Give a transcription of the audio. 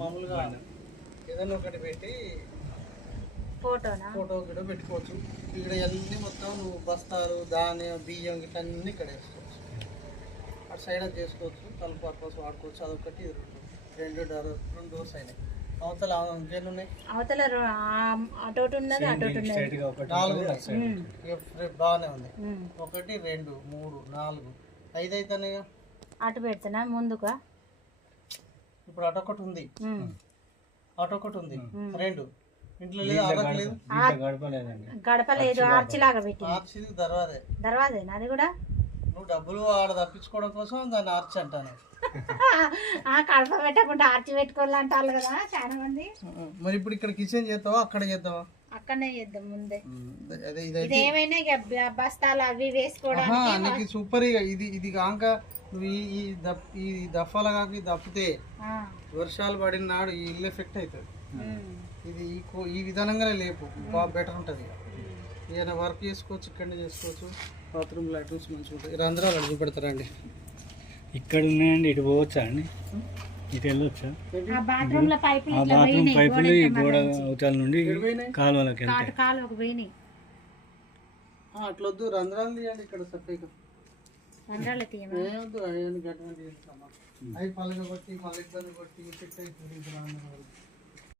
మామూలుగా ఏదైనా ఒకటి పెట్టి ఫోటోనా? ఫోటో కూడా పెట్టుకోవచ్చు. ఇక్కడ అన్ని మొత్తం నువ్వు బస్తాలు ధాన్యం బియ్యం ఇట్లా అన్ని ఇక్కడ వేసుకోవచ్చు. అటు సైడ్ అది చేసుకోవచ్చు తలుపు పర్పస్ వాడుకోవచ్చు. అదొకటి రెండు. రెండు డోర్ రెండు డోర్స్ అయినాయి. అవతల ఇంకేం ఉన్నాయి? అవతల అటోటి ఉన్నది అటోటి ఉన్నది. నాలుగు ఉన్నాయి. బాగానే ఉంది. ఒకటి రెండు మూడు నాలుగు. ఐదు అయితేనే అటు పెడుతున్నా ముందుగా. ఇప్పుడు అటొకటి ఉంది. ఉమ్. అటొకటి ఉంది. రెండు. ఇంట్లో లేదు అదొకటి లేదు. దీంట్లో గడపలేదండి. గడప లేదు ఆర్చిలాగా పెట్టి దర్వాదే దర్వాజేనా అది కూడా. నువ్వు డబ్బులు ఆడ తప్పించుకోవడం కోసం దాన్ని ఆర్చి అంటాను. ఆ కడప పెట్టకుండా ఆర్చి పెట్టుకోవాలంటారు కదా చాలా మంది. మరి ఇప్పుడు ఇక్కడ కిచెన్ అక్కడ చేద్దామా? అక్కడనే చేద్దాం ముందే. బస్తాలు అవి వేసుకోవడానికి సూపర్ ఇది ఇది కాక నువ్వు ఈ ఈ దప్ ఈ దఫాల కాక దప్పితే ఆ, వర్షాలు పడిన నాడు ఈ ఇల్లు ఎఫెక్ట్ అవుతుంది. ఇది ఈ కో- ఈ విధానంగానే లేపు. బాగా బెటర్ ఉంటుంది. ఏదైనా వర్క్ చేసుకోవచ్చు ఇక్కడనే చేసుకోవచ్చు. బాత్రూమ్ లాట్రూమ్స్ మంచిగా ఉంటాయి. రంధ్రాలు అడిగి పెడతారండి ఇక్కడ ఉన్నాయండి ఇటు పోవచ్చా అండి? ఇటు వెళ్ళొచ్చా? ఆ బాత్రూమ్లో పైపులు ఆ ఇట్లా బాత్రూమ్ పోయినాయి పైపులు ఈ గోడ అవతల నుండి కాలువలోకి వెళ్తాయి కాటు కాలు ఒక పోయినాయి. ఆ, అట్లా వద్దు రంధ్రాలు తీయండి ఇక్కడ సపరేట్గా. రంధ్రాలు తీయమా అవి పలగ కొట్టి మళ్ళీ ఇబ్బంది కొట్టి ఇది రాను.